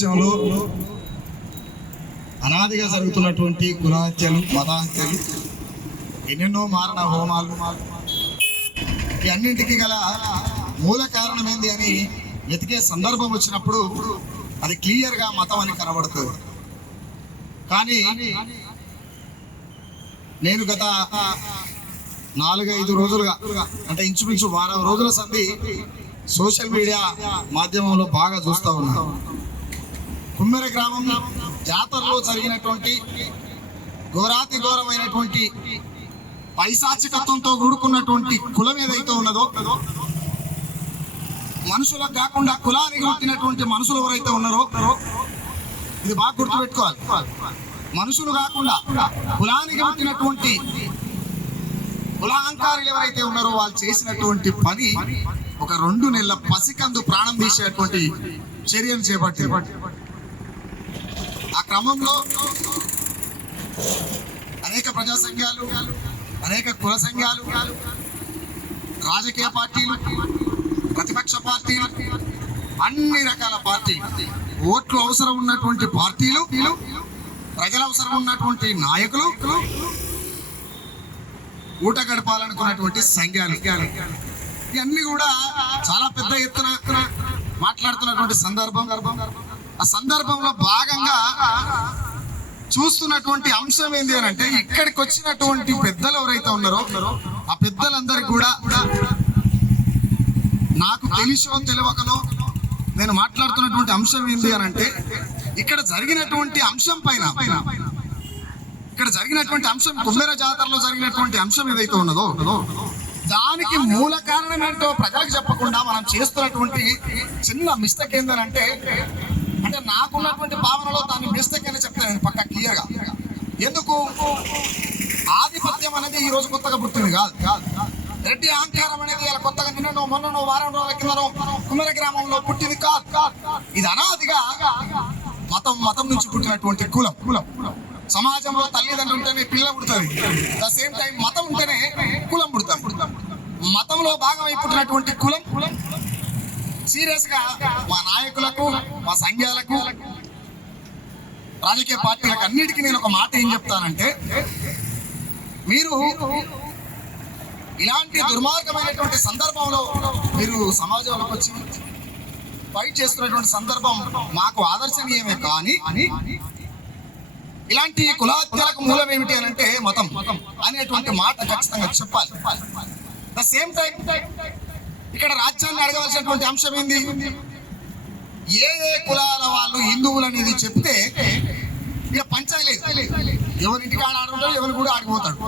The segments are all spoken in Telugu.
దేశంలో అనాదిగా జరుగుతున్నటువంటి కులహత్యలు, మతహత్యలు, ఎన్నెన్నో మారణ హోమాలు, ఈ అన్నింటికి గల మూల కారణం ఏంది అని వెతికే సందర్భం వచ్చినప్పుడు అది క్లియర్గా మతం అని కనబడుతుంది. కానీ నేను గత 4-5 రోజులుగా, అంటే ఇంచుమించు వారం రోజుల సంధి సోషల్ మీడియా మాధ్యమంలో బాగా చూస్తూ ఉన్నాను. కుమ్మెర గ్రామం జాతరలో జరిగినటువంటి ఘోరాతి ఘోరమైనటువంటి పైశాచికత్వంతో కూడుకున్నటువంటి కులం ఏదైతే ఉన్నదో, మనుషులకు కాకుండా కులానికి పుట్టినటువంటి మనుషులు ఎవరైతే ఉన్నారో, ఇది బాగా గుర్తుపెట్టుకోవాలి. మనుషులు కాకుండా కులానికి పుట్టినటువంటి కులాహంకారులు ఎవరైతే ఉన్నారో వాళ్ళు చేసినటువంటి పని ఒక 2 నెలల పసికందు ప్రాణం తీసేటువంటి చర్యను చేపట్టి, ఆ క్రమంలో అనేక ప్రజా సంఘాలు, అనేక కుల సంఘాలు, రాజకీయ పార్టీలు, ప్రతిపక్ష పార్టీలు, అన్ని రకాల పార్టీలు, ఓట్లు అవసరం ఉన్నటువంటి పార్టీలు, ప్రజల అవసరం ఉన్నటువంటి నాయకులు, ఊట గడపాలనుకున్నటువంటి సంఘాలు, ఇవన్నీ కూడా చాలా పెద్ద ఎత్తున మాట్లాడుతున్నటువంటి సందర్భం. ఆ సందర్భంలో భాగంగా చూస్తున్నటువంటి అంశం ఏంటి అని అంటే, ఇక్కడికి వచ్చినటువంటి పెద్దలు ఎవరైతే ఉన్నారో ఆ పెద్దలందరికీ కూడా నాకు తెలిసో తెలియకనో నేను మాట్లాడుతున్నటువంటి అంశం ఏంటి అని అంటే, ఇక్కడ జరిగినటువంటి అంశం పైన, ఇక్కడ జరిగినటువంటి అంశం, కుమ్మెర జాతరలో జరిగినటువంటి అంశం ఏదైతే ఉన్నదో దానికి మూల కారణం ఏంటో ప్రజలకు చెప్పకుండా మనం చేస్తున్నటువంటి చిన్న మిస్టేక్ ఏంటంటే, అంటే నాకున్నటువంటి భావనలో దాన్ని మిస్టేక్ అని చెప్తాను నేను పక్కా క్లియర్గా. ఎందుకు? ఆధిపత్యం అనేది ఈ రోజు కొత్తగా పుట్టింది కాదు. రెడ్డి అహంకారం అనేది ఇలా కొత్తగా నిన్ననో మొన్ననో వారం రోజుల కిందనో కుమ్మెర గ్రామంలో పుట్టింది కాదు. ఇది అనాదిగా మతం నుంచి పుట్టినటువంటి కులం. సమాజంలో తల్లిదండ్రులు ఉంటేనే పిల్ల పుడుతుంది, ద సేమ్ టైం మతం ఉంటేనే కులం పుడుతుంది. మతంలో భాగమై పుట్టినటువంటి కులం సీరియస్ గా మా నాయకులకు, మా సంఘాలకు, రాజకీయ పార్టీలకు అన్నిటికీ నేను ఒక మాట ఏం చెప్తానంటే, మీరు ఇలాంటి దుర్మార్గమైనటువంటి సందర్భంలో మీరు సమాజంలోకి వచ్చి ఫైట్ చేస్తున్నటువంటి సందర్భం మాకు ఆదర్శనీయమే. కానీ ఇలాంటి కులహత్యలకు మూలం ఏమిటి అని అంటే మతం అనేటువంటి మాట ఖచ్చితంగా చెప్పాలి. ద సేమ్ టైం ఇక్కడ రాజ్యాన్ని అడగవలసినటువంటి అంశం ఏంది? ఏ కులాల వాళ్ళు హిందువులు అనేది చెప్తే ఇక పంచాయలేదు, ఎవరింటికి ఆడుకుంటాడు, ఎవరు కూడా ఆడిపోతాడు.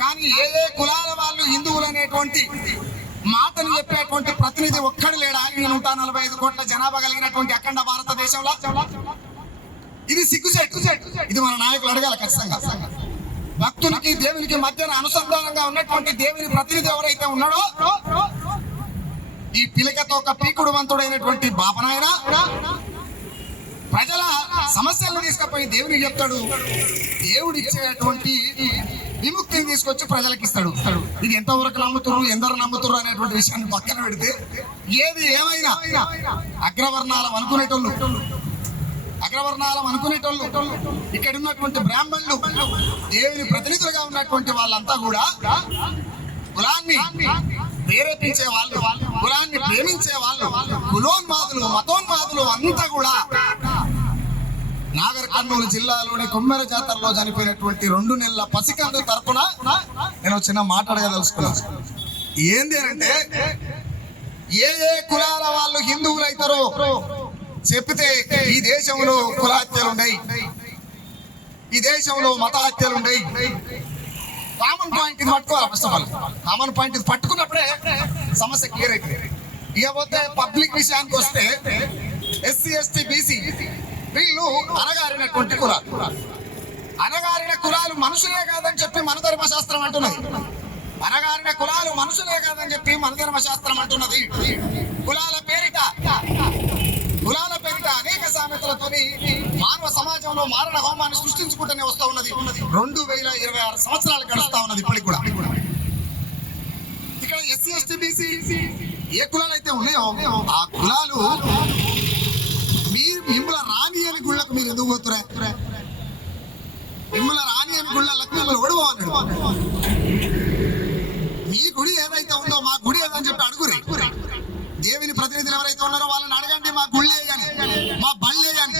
కానీ ఏ కులాల వాళ్ళు హిందువులు అనేటువంటి మాటను చెప్పేటువంటి ప్రతినిధి ఒక్కడు లేడా? ఈ 145 కోట్ల జనాభా కలిగినటువంటి అఖండ భారతదేశంలో ఇది సిగ్గుచేటు. ఇది మన నాయకులు అడగాలి ఖచ్చితంగా. భక్తునికి దేవునికి మధ్యన అనుసంధానంగా ఉన్నటువంటి దేవుని ప్రతినిధి ఎవరైతే ఉన్నాడో, ఈ పిలకతో ఒక పీకుడు వంతుడైనటువంటి బాపనాయన ప్రజల సమస్యలను తీసుకుపోయి దేవునికి చెప్తాడు. దేవుడు ఇచ్చేటువంటి విముక్తిని తీసుకొచ్చి ప్రజలకు ఇస్తాడు. ఇది ఎంతవరకు నమ్ముతున్నారు, ఎందరు నమ్ముతున్నారు అనేటువంటి విషయాన్ని పక్కన పెడితే, ఏది ఏమైనా అగ్రవర్ణాలం అనుకునేటోళ్ళు, ఇక్కడ ఉన్నటువంటి బ్రాహ్మణులు, దేవుని ప్రతినిధులుగా ఉన్నటువంటి వాళ్ళంతా కూడా కులాన్ని ప్రేరేపించే వాళ్ళు, కులాన్ని ప్రేమించే వాళ్ళు, కులోన్మాదులు, మతోన్మాదులు అంతా కూడా నాగర్ కర్నూలు జిల్లాలోని కుమ్మెర జాతరలో చనిపోయినటువంటి 2 నెలల పసికందు తరపున నేను చిన్న మాట్లాడగదలుచుకున్నాను. ఏంది అంటే, ఏ కులాల వాళ్ళు హిందువులు అవుతారో చెప్తే ఈ దేశంలో కులహత్యలు ఉన్నాయి, ఈ దేశంలో మత హత్యలు ఉన్నాయి. కామన్ పాయింట్ ఇది పట్టుకోవాలి. First of all common point ఇది పట్టుకున్నప్పుడే సమస్య క్లియర్ అవుతుంది. ఇకపోతే పబ్లిక్ విషయానికి వస్తే, ఎస్సీ, ఎస్టీ, బీసీ వీళ్ళు అనగారినటువంటి కులాలు. అనగారిన కులాలు మనుషులే కాదని చెప్పి మన ధర్మశాస్త్రం అంటున్నది. అనగారిన కులాలు మనుషులే కాదని చెప్పి మన ధర్మశాస్త్రం అంటున్నది. కులాల పేరిట అనేక సామెతలతోని మానవ సమాజంలో మారణ హోమాన్ని సృష్టించుకుంటూనే వస్తూ ఉన్నది. 2026 సంవత్సరాలు గడుస్తా ఉన్నది ఇప్పటికి కూడా. ఇక్కడ ఎస్సీ, ఎస్టీ, బీసీ ఏ కులాలు అయితే ఉన్నాయో ఆ కులాలు మిమ్మల్ని పోతురా మిమ్మల్ని రాని అని గుళ్ళకి మిమ్మల్ని ఓడిపోవన్నాడు. మీ గుడి ఏదైతే ఉందో మా గుడి ఏదని చెప్పి అడుగురి. దేవుని ప్రతినిధులు ఎవరైతే ఉన్నారో వాళ్ళని అడగండి, మా గుళ్ళే అని, మా బళ్ళే అని,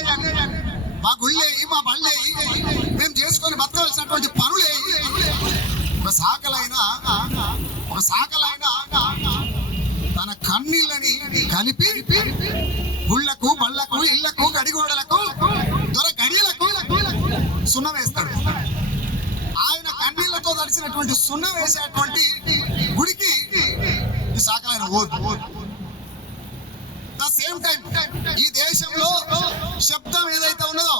మా గుళ్ళే మా బళ్ళే మేము చేసుకొని బతకవలసినటువంటి పనులే. ఒక సాకలైనా తన కన్నీళ్ళని కలిపి గుళ్ళకు బళ్ళకు ఇళ్లకు గడిగోడలకు గడియలకు సున్నం వేస్తాడు. ఆయన కన్నీళ్లతో తడిసినటువంటి సున్నం వేసేటువంటి గుడికి ఈ సాకలైన ఓదు. సేమ్ టైం ఈ దేశంలో శబ్దం ఏదైతే ఉన్నదో,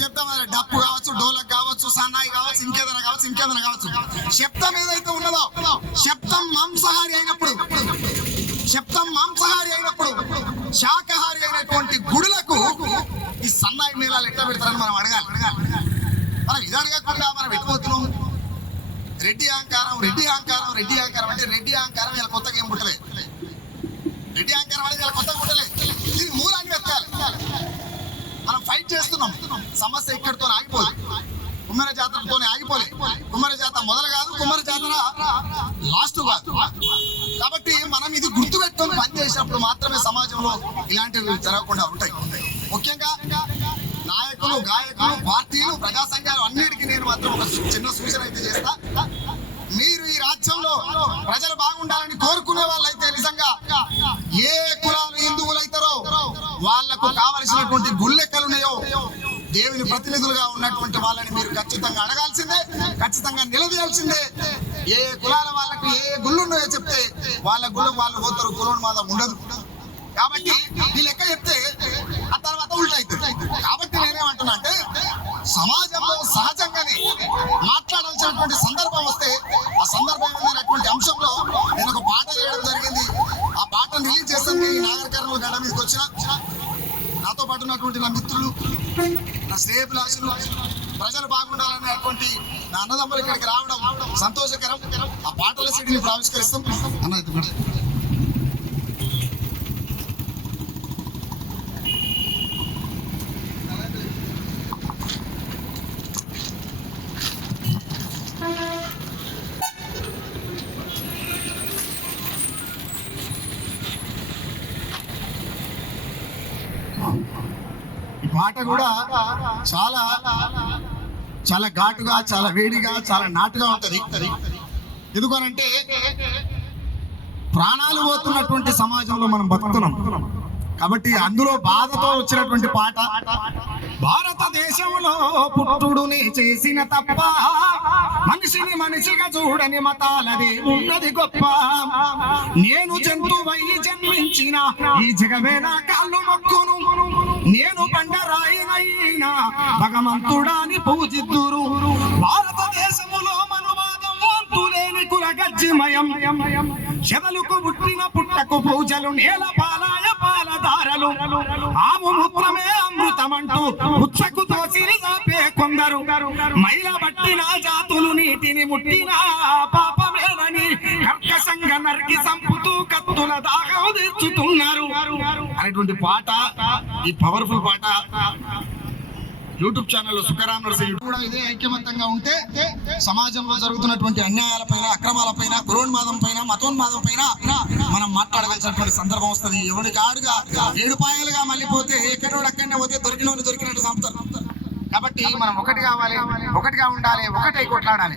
శబ్దం డప్పు కావచ్చు, డోలక్ కావచ్చు, సన్నాయి కావచ్చు, ఇంకేదైనా కావచ్చు, శబ్దం ఏదైతే ఉన్నదో, శబ్దం మాంసాహారి అయినప్పుడు శాకాహారి అయినటువంటి గుడులకు ఈ సన్నాయి మేళాలు ఎట్లా పెడతారని మనం అడగాలి. మనం ఇది అడగకుండా మనం ఎట్టుపోతున్నాం. రెడ్డి అహంకారం అంటే రెడ్డి అహంకారం ఇలా కొత్తగా ఏం పుట్టలేదు. రెడ్డి అహంకారం అనేది ఇలా కొత్తగా పుట్టలేదు. దీని మూలాన్ని వెతకాలి. మనం ఫైట్ చేస్తున్నాం. సమస్య ఇక్కడితో ఆగిపోదు. కుమ్మరి జాతరతోనే ఆగిపోలేదు. కుమ్మరి జాతర మొదలు కాదు, కుమ్మరి జాతర లాస్ట్ కాదు. కాబట్టి మనం ఇది గుర్తుపెట్టుకొని పనిచేసినప్పుడు మాత్రమే సమాజంలో ఇలాంటివి జరగకుండా ఉంటాయి. ముఖ్యంగా నాయకులు, గాయకులు, పార్టీలు, ప్రజా సంఘాలు అన్నిటికీ నేను మాత్రం ఒక చిన్న సూచన అయితే చేస్తా. మీరు ఈ రాజ్యంలో ప్రజలు బాగుండాలని కోరుకునే వాళ్ళైతే నిజంగా ఏ కులాలు హిందువులు అవుతారో వాళ్లకు కావలసినటువంటి గుళ్ళెక్కలున్నాయో దేవుని ప్రతినిధులుగా ఉన్నటువంటి వాళ్ళని మీరు ఖచ్చితంగా అడగాల్సిందే, ఖచ్చితంగా నిలదీయాల్సిందే. ఏ కులాల వాళ్ళకు ఏ గుళ్ళున్నాయో చెప్తే వాళ్ళ గుళ్ళకు వాళ్ళు పోతారు, కులోన్మాదం ఉండదు. కాబట్టి ఈ లెక్క చెప్తే ఆ తర్వాత ఉల్టా అవుతుంది. కాబట్టి నేనేమంటున్నా అంటే సమాజంలో సహజంగానే మాట్లాడాల్సినటువంటి సందర్భం వస్తే ఆ సందర్భమైనటువంటి అంశంలో నేను ఒక పాట చేయడం జరిగింది. ఆ పాటను రిలీజ్ చేస్తాను. ఈ నాగర్ కర్నూలు గడ్డ మీదకి వచ్చిన నాతో పాటు ఉన్నటువంటి నా మిత్రులు, నా శ్రేయభిలాషులు, ప్రజలు బాగుండాలనేటువంటి నా అన్నదమ్ములు ఇక్కడికి రావడం సంతోషకరం. ఆ పాటల సిడిని ఇప్పుడు ఆవిష్కరిస్తాం అన్న. ఈ పాట కూడా చాలా చాలా ఘాటుగా, చాలా వేడిగా, చాలా నాటుగా ఉంటది. ఎందుకనంటే ప్రాణాలు పోతున్నటువంటి సమాజంలో మనం బతుకుతున్నాం కాబట్టి అందులో బాధతో వచ్చినటువంటి పాట. భారతదేశంలో పుట్టుడుని చేసిన తప్ప మనిషిని మనిషిగా చూడని మతాలది ఉన్నది గొప్ప. నేను జంతువై జన్మించిన ఈ జగమే నా కాళ్ళు మొక్కును, నేను బండరాయినైనా భగవంతుడాని పూజిద్దురు. భారతదేశములో మనువాదం వంతులేని కులగజ్జిమయం, శవలుకు పుట్టిన పుట్టకు పూజలు, నేల పాలాయ పాలధారలు, ఆవు మూత్రమే అమృతమంటూ ఉచ్చకు తోసిరి చాపే కొందరు, మైల పట్టిన జాతులు నీటిని ముట్టిన పాపమేనని కర్కశంగా నరికి సంపుతూ కత్తుల దాహం తీర్చుతున్నారు అనేటువంటి పాట. ఈ పవర్ఫుల్ పాట యూట్యూబ్ ఛానల్లో సుఖరామ్ నర్సయ్య కూడా ఇదే ఐక్యమత్యంగా ఉంటే సమాజంలో జరుగుతున్నటువంటి అన్యాయాలపైన, అక్రమాలపైన, కులోన్మాదం పైన, మతోన్మాదం పైన మనం మాట్లాడవలసినటువంటి సందర్భం వస్తుంది. ఎవరికి ఆడుగా ఏడుపాయలుగా మళ్ళీ పోతే ఎక్కడోడు అక్కడనే పోతే దొరికినట్టు చంపుతారు. కాబట్టి మనం ఒకటి కావాలి, ఒకటిగా ఉండాలి, ఒకటై కొట్లాడాలి.